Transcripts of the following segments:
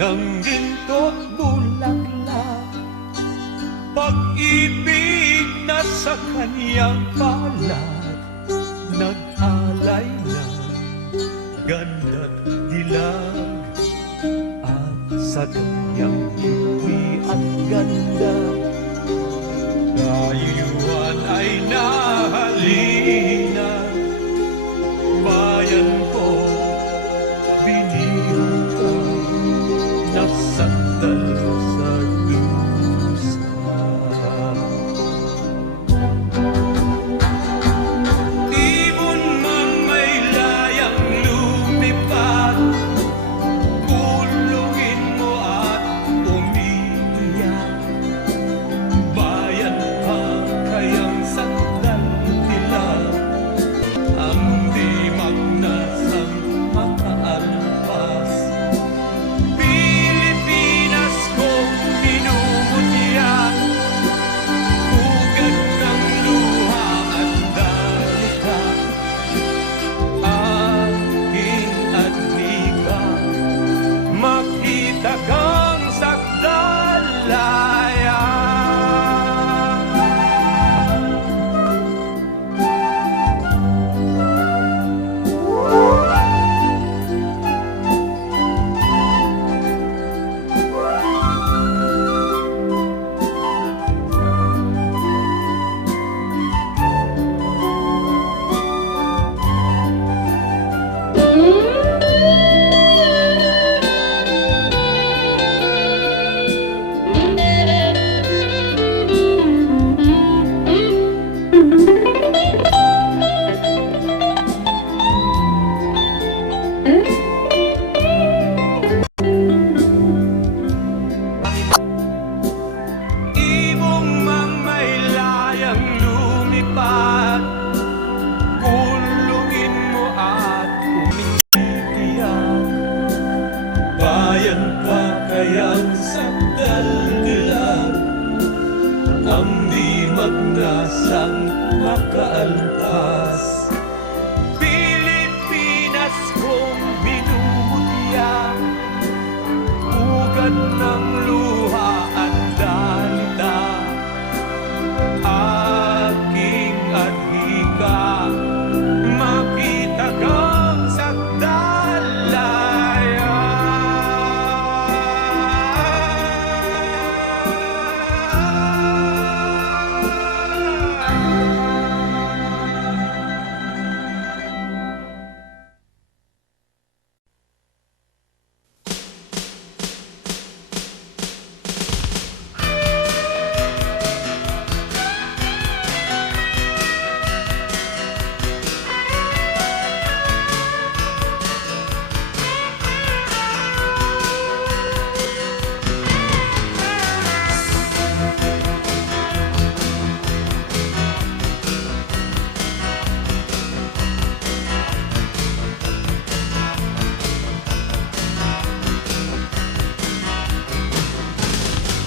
ng ginto't bulaklak, pag-ibig na sa kaniyang palad, nag-alay ng ganda't dilag. At sa kanyang hiwi at ganda, dayuhan ay nahalina. Bayan ko, biniho ka, nasandal sa dusa. Ibon man may layang lumipad, kulungin mo at umiiyak. Bayan pa kayang sandal nila, ang di magnasang makaalpas. Pilipinas kong minumutya, ugat ng luha at dalika, aking adhika, makita kang sakdalaya. Ibong mang may layang lumipad, kulungin mo at umitiyak. Bayan pa kayang sakdal-dilag, ang di magnasang makaalpas. Pilipinas kong minumutya, ugat ng luha at dalita, aking adhika, makita kang sakdalaya.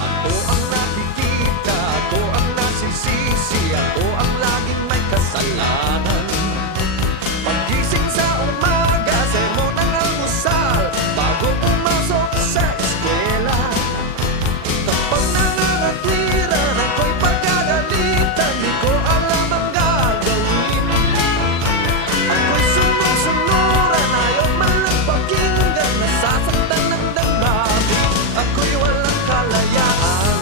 Ako ang nakikita, ako ang nasisisi, ako ang laging may kasalanan. Paggising sa umaga, sermon ang almusal, bago pumasok sa eskwela. Kapag nangangatwiran, ako'y pagkagalitan, di ko alam ang gagawin. Ako'y sunod-sunuran, ayaw man lang pakinggan, nasasaktan ng damdamin. Ako'y walang kalayaan,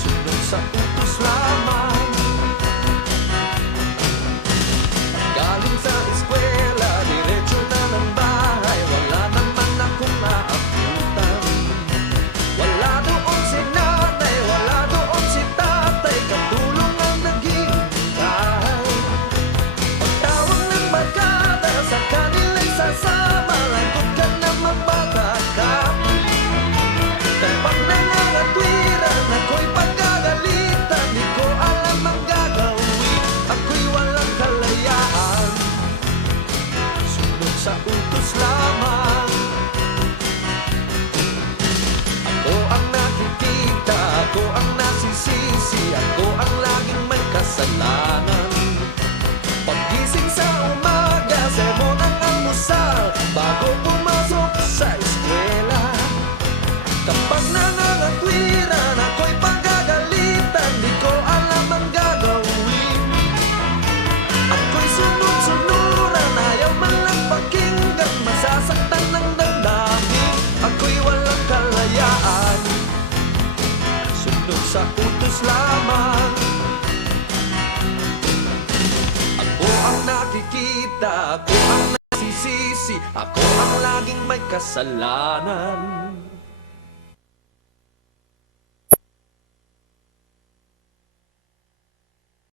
sunod sa utos lamang. Galing sa eskwela, diretso na ng bahay, wala naman akong naabutan. Wala doon si nanay, wala doon si tatay, katulong ang naghihintay. Pagtawag ng barkada, sa kanila'y sasama, lagot ka na mabata ka. Kapag nangangatwiran, ako'y pagkagalitan, di ko alam ang gagawin. Ako'y walang kalayaan, sunod sa utos lamang. Ako ang nakikita, ako ang nasisisi, ako ang laging may kasalanan. Paggising sa umaga, sermon ang almusal, bago pumasok sa eskwela. sa utos lamang. Ako ang nakikita, ako ang nasisisi, ako ang laging may kasalanan.